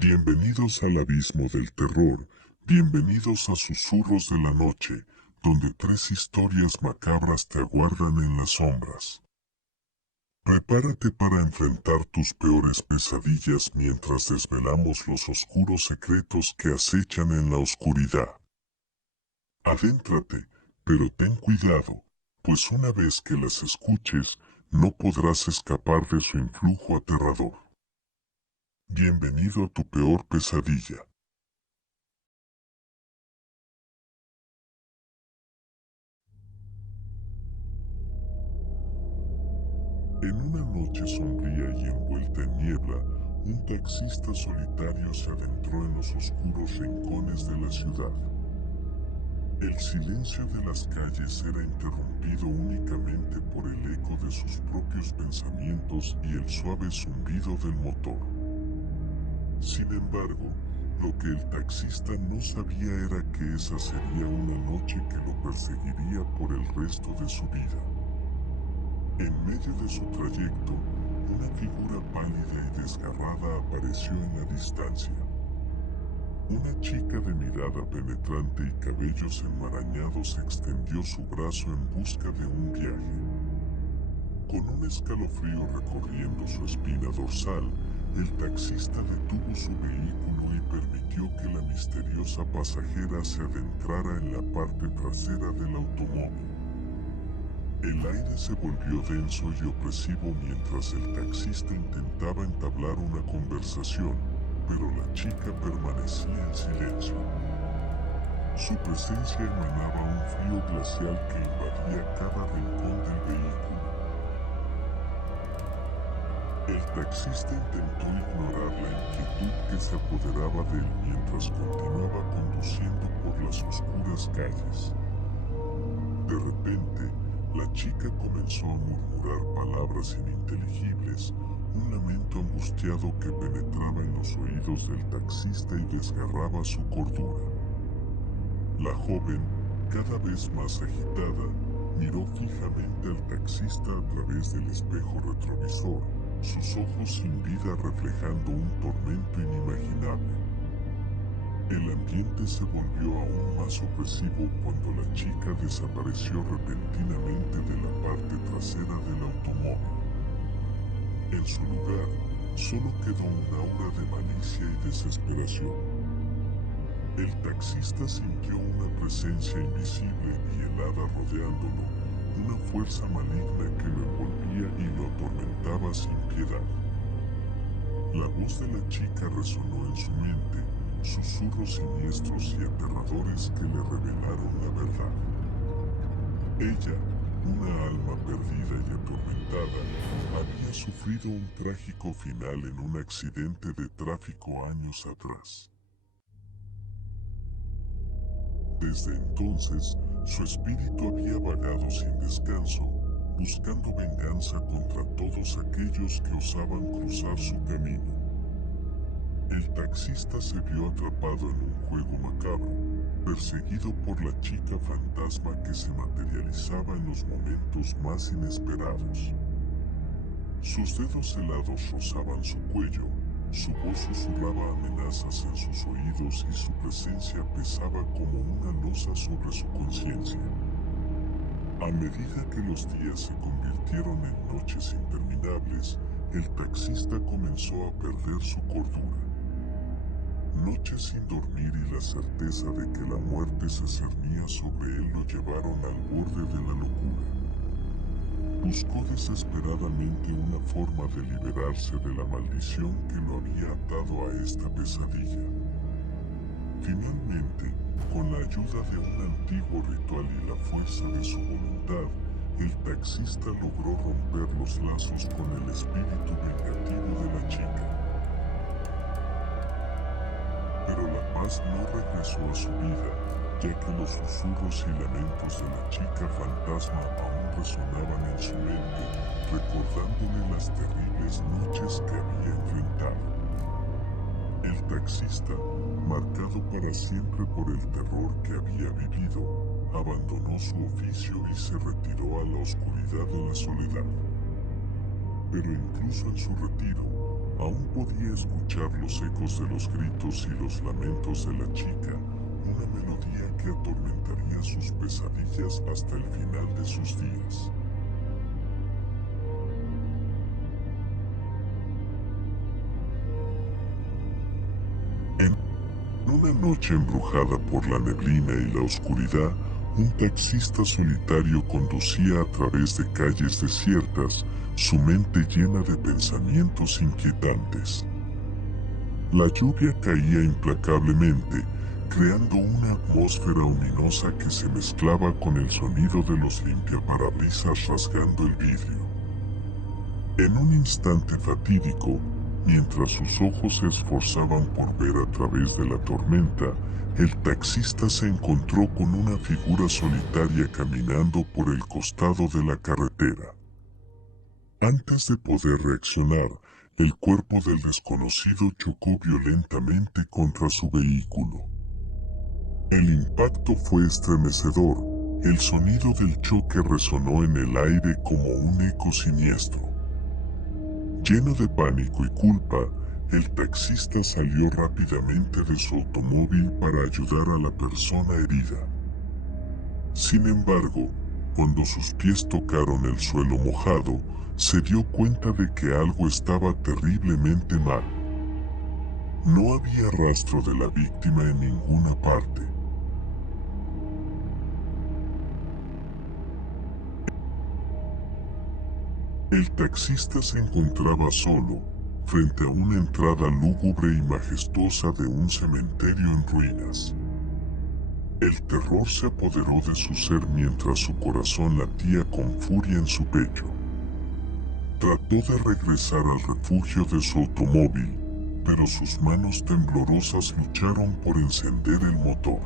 Bienvenidos al abismo del terror, bienvenidos a Susurros de la Noche, donde tres historias macabras te aguardan en las sombras. Prepárate para enfrentar tus peores pesadillas mientras desvelamos los oscuros secretos que acechan en la oscuridad. Adéntrate, pero ten cuidado, pues una vez que las escuches, no podrás escapar de su influjo aterrador. Bienvenido a tu peor pesadilla. En una noche sombría y envuelta en niebla, un taxista solitario se adentró en los oscuros rincones de la ciudad. El silencio de las calles era interrumpido únicamente por el eco de sus propios pensamientos y el suave zumbido del motor. Sin embargo, lo que el taxista no sabía era que esa sería una noche que lo perseguiría por el resto de su vida. En medio de su trayecto, una figura pálida y desgarrada apareció en la distancia. Una chica de mirada penetrante y cabellos enmarañados extendió su brazo en busca de un viaje. Con un escalofrío recorriendo su espina dorsal, el taxista detuvo su vehículo y permitió que la misteriosa pasajera se adentrara en la parte trasera del automóvil. El aire se volvió denso y opresivo mientras el taxista intentaba entablar una conversación, pero la chica permanecía en silencio. Su presencia emanaba un frío glacial que invadía cada rincón del vehículo. El taxista intentó ignorar la inquietud que se apoderaba de él mientras continuaba conduciendo por las oscuras calles. De repente, la chica comenzó a murmurar palabras ininteligibles, un lamento angustiado que penetraba en los oídos del taxista y desgarraba su cordura. La joven, cada vez más agitada, miró fijamente al taxista a través del espejo retrovisor, sus ojos sin vida reflejando un tormento inimaginable. El ambiente se volvió aún más opresivo cuando la chica desapareció repentinamente de la parte trasera del automóvil. En su lugar, solo quedó un aura de malicia y desesperación. El taxista sintió una presencia invisible y helada rodeándolo, una fuerza maligna que lo envolvía y lo atormentaba sin piedad. La voz de la chica resonó en su mente, susurros siniestros y aterradores que le revelaron la verdad. Ella, una alma perdida y atormentada, había sufrido un trágico final en un accidente de tráfico años atrás. Desde entonces, su espíritu había vagado sin descanso, buscando venganza contra todos aquellos que osaban cruzar su camino. El taxista se vio atrapado en un juego macabro, perseguido por la chica fantasma que se materializaba en los momentos más inesperados. Sus dedos helados rozaban su cuello, su voz susurraba amenazas en sus oídos y su presencia pesaba como una losa sobre su conciencia. A medida que los días se convirtieron en noches interminables, el taxista comenzó a perder su cordura. Noches sin dormir y la certeza de que la muerte se cernía sobre él lo llevaron al borde de la locura. Buscó desesperadamente una forma de liberarse de la maldición que lo había atado a esta pesadilla. Finalmente, con la ayuda de un antiguo ritual y la fuerza de su voluntad, el taxista logró romper los lazos con el espíritu vengativo de la chica. Pero la paz no regresó a su vida, ya que los susurros y lamentos de la chica fantasma aún resonaban en su mente, recordándole las terribles noches que había enfrentado. El taxista, marcado para siempre por el terror que había vivido, abandonó su oficio y se retiró a la oscuridad de la soledad. Pero incluso en su retiro, Aún podía escuchar los ecos de los gritos y los lamentos de la chica, una melodía que atormentaría sus pesadillas hasta el final de sus días. En una noche embrujada por la neblina y la oscuridad, un taxista solitario conducía a través de calles desiertas, su mente llena de pensamientos inquietantes. La lluvia caía implacablemente, creando una atmósfera ominosa que se mezclaba con el sonido de los limpiaparabrisas rasgando el vidrio. En un instante fatídico, mientras sus ojos se esforzaban por ver a través de la tormenta, el taxista se encontró con una figura solitaria caminando por el costado de la carretera. Antes de poder reaccionar, el cuerpo del desconocido chocó violentamente contra su vehículo. El impacto fue estremecedor, el sonido del choque resonó en el aire como un eco siniestro. Lleno de pánico y culpa, el taxista salió rápidamente de su automóvil para ayudar a la persona herida. Sin embargo, cuando sus pies tocaron el suelo mojado, se dio cuenta de que algo estaba terriblemente mal. No había rastro de la víctima en ninguna parte. El taxista se encontraba solo, frente a una entrada lúgubre y majestuosa de un cementerio en ruinas. El terror se apoderó de su ser mientras su corazón latía con furia en su pecho. Trató de regresar al refugio de su automóvil, pero sus manos temblorosas lucharon por encender el motor.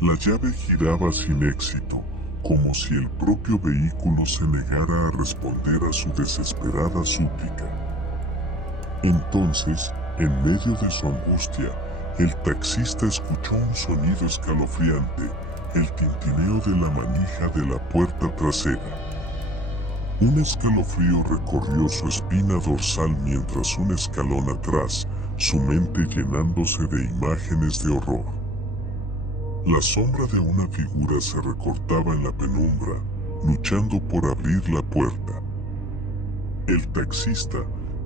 La llave giraba sin éxito, como si el propio vehículo se negara a responder a su desesperada súplica. Entonces, en medio de su angustia, el taxista escuchó un sonido escalofriante, el tintineo de la manija de la puerta trasera. Un escalofrío recorrió su espina dorsal mientras un escalón atrás, su mente llenándose de imágenes de horror. La sombra de una figura se recortaba en la penumbra, luchando por abrir la puerta. El taxista,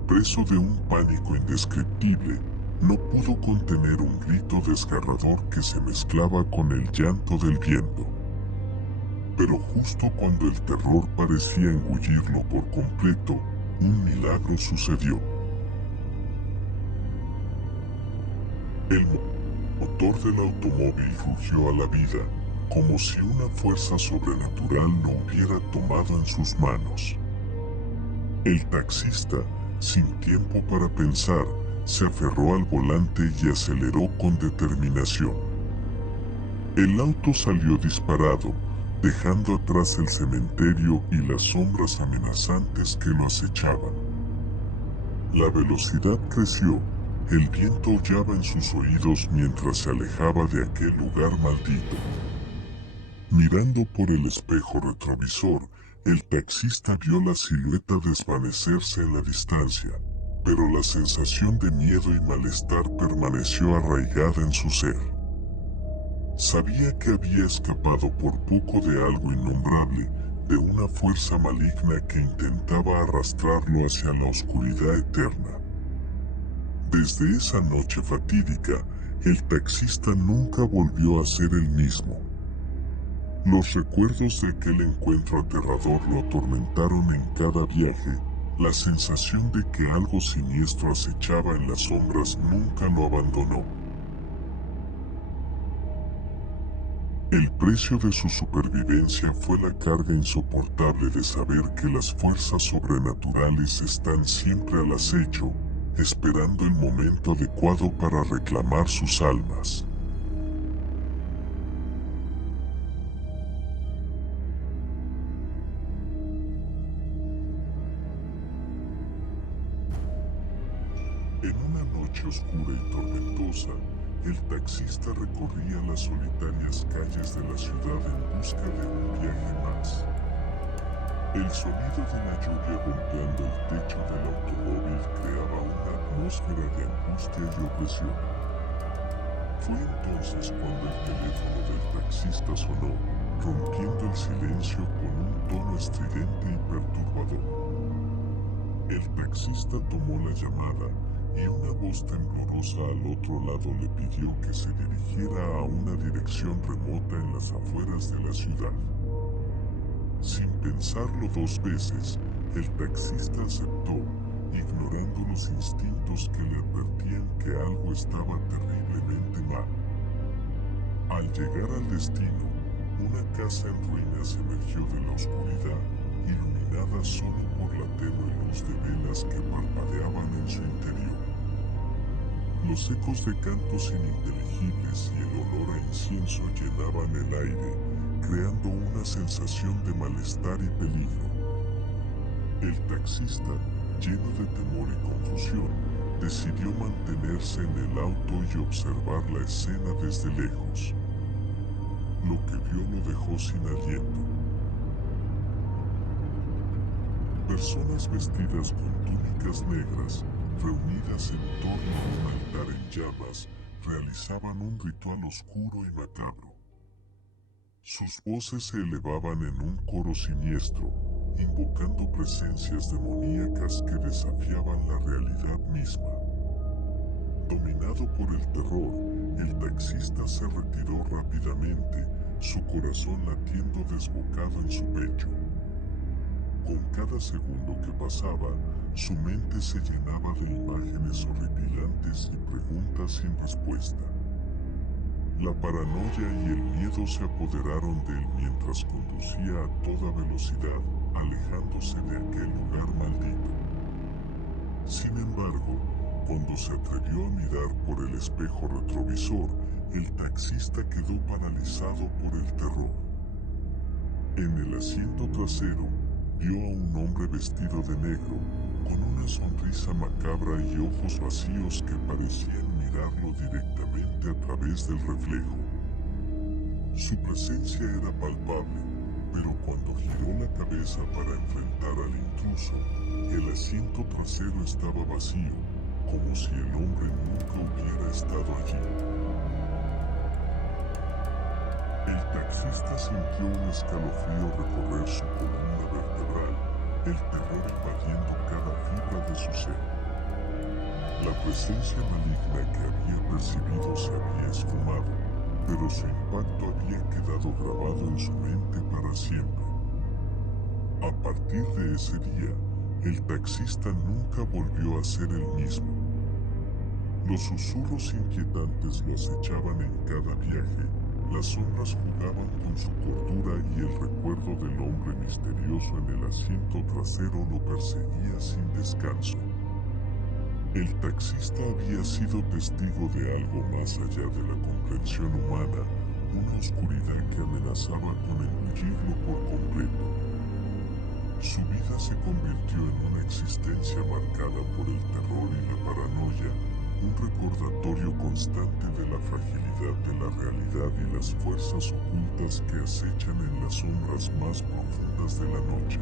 preso de un pánico indescriptible, no pudo contener un grito desgarrador que se mezclaba con el llanto del viento. Pero justo cuando el terror parecía engullirlo por completo, un milagro sucedió. El motor del automóvil rugió a la vida, como si una fuerza sobrenatural lo hubiera tomado en sus manos. El taxista, sin tiempo para pensar, se aferró al volante y aceleró con determinación. El auto salió disparado, dejando atrás el cementerio y las sombras amenazantes que lo acechaban. La velocidad creció, el viento aullaba en sus oídos mientras se alejaba de aquel lugar maldito. Mirando por el espejo retrovisor, el taxista vio la silueta desvanecerse en la distancia, pero la sensación de miedo y malestar permaneció arraigada en su ser. Sabía que había escapado por poco de algo innombrable, de una fuerza maligna que intentaba arrastrarlo hacia la oscuridad eterna. Desde esa noche fatídica, el taxista nunca volvió a ser el mismo. Los recuerdos de aquel encuentro aterrador lo atormentaron en cada viaje. La sensación de que algo siniestro acechaba en las sombras nunca lo abandonó. El precio de su supervivencia fue la carga insoportable de saber que las fuerzas sobrenaturales están siempre al acecho, esperando el momento adecuado para reclamar sus almas. En una noche oscura y tormentosa, el taxista recorría las solitarias calles de la ciudad en busca de un viaje más. El sonido de la lluvia golpeando el techo del automóvil creaba atmósfera de angustia y opresión. Fue entonces cuando el teléfono del taxista sonó, rompiendo el silencio con un tono estridente y perturbador. El taxista tomó la llamada y una voz temblorosa al otro lado le pidió que se dirigiera a una dirección remota en las afueras de la ciudad. Sin pensarlo dos veces, el taxista aceptó, ignorando los instintos que le advertían que algo estaba terriblemente mal. Al llegar al destino, una casa en ruinas emergió de la oscuridad, iluminada solo por la tenue luz de velas que parpadeaban en su interior. Los ecos de cantos ininteligibles y el olor a incienso llenaban el aire, creando una sensación de malestar y peligro. El taxista, lleno de temor y confusión, decidió mantenerse en el auto y observar la escena desde lejos. Lo que vio lo dejó sin aliento. Personas vestidas con túnicas negras, reunidas en torno a un altar en llamas, realizaban un ritual oscuro y macabro. Sus voces se elevaban en un coro siniestro, invocando presencias demoníacas que desafiaban la realidad misma. Dominado por el terror, el taxista se retiró rápidamente, su corazón latiendo desbocado en su pecho. Con cada segundo que pasaba, su mente se llenaba de imágenes horripilantes y preguntas sin respuesta. La paranoia y el miedo se apoderaron de él mientras conducía a toda velocidad, alejándose de aquel lugar maldito. Sin embargo, cuando se atrevió a mirar por el espejo retrovisor, el taxista quedó paralizado por el terror. En el asiento trasero, vio a un hombre vestido de negro, con una sonrisa macabra y ojos vacíos que parecían mirarlo directamente a través del reflejo. Su presencia era palpable, pero cuando giró la cabeza para enfrentar al intruso, el asiento trasero estaba vacío, como si el hombre nunca hubiera estado allí. El taxista sintió un escalofrío recorrer su columna vertebral, el terror invadiendo cada fibra de su ser. La presencia maligna que había percibido se había esfumado, pero su impacto había quedado grabado en su mente para siempre. A partir de ese día, el taxista nunca volvió a ser el mismo. Los susurros inquietantes lo acechaban en cada viaje, las sombras jugaban con su cordura y el recuerdo del hombre misterioso en el asiento trasero lo perseguía sin descanso. El taxista había sido testigo de algo más allá de la comprensión humana, una oscuridad que amenazaba con engullirlo por completo. Su vida se convirtió en una existencia marcada por el terror y la paranoia, un recordatorio constante de la fragilidad de la realidad y las fuerzas ocultas que acechan en las sombras más profundas de la noche.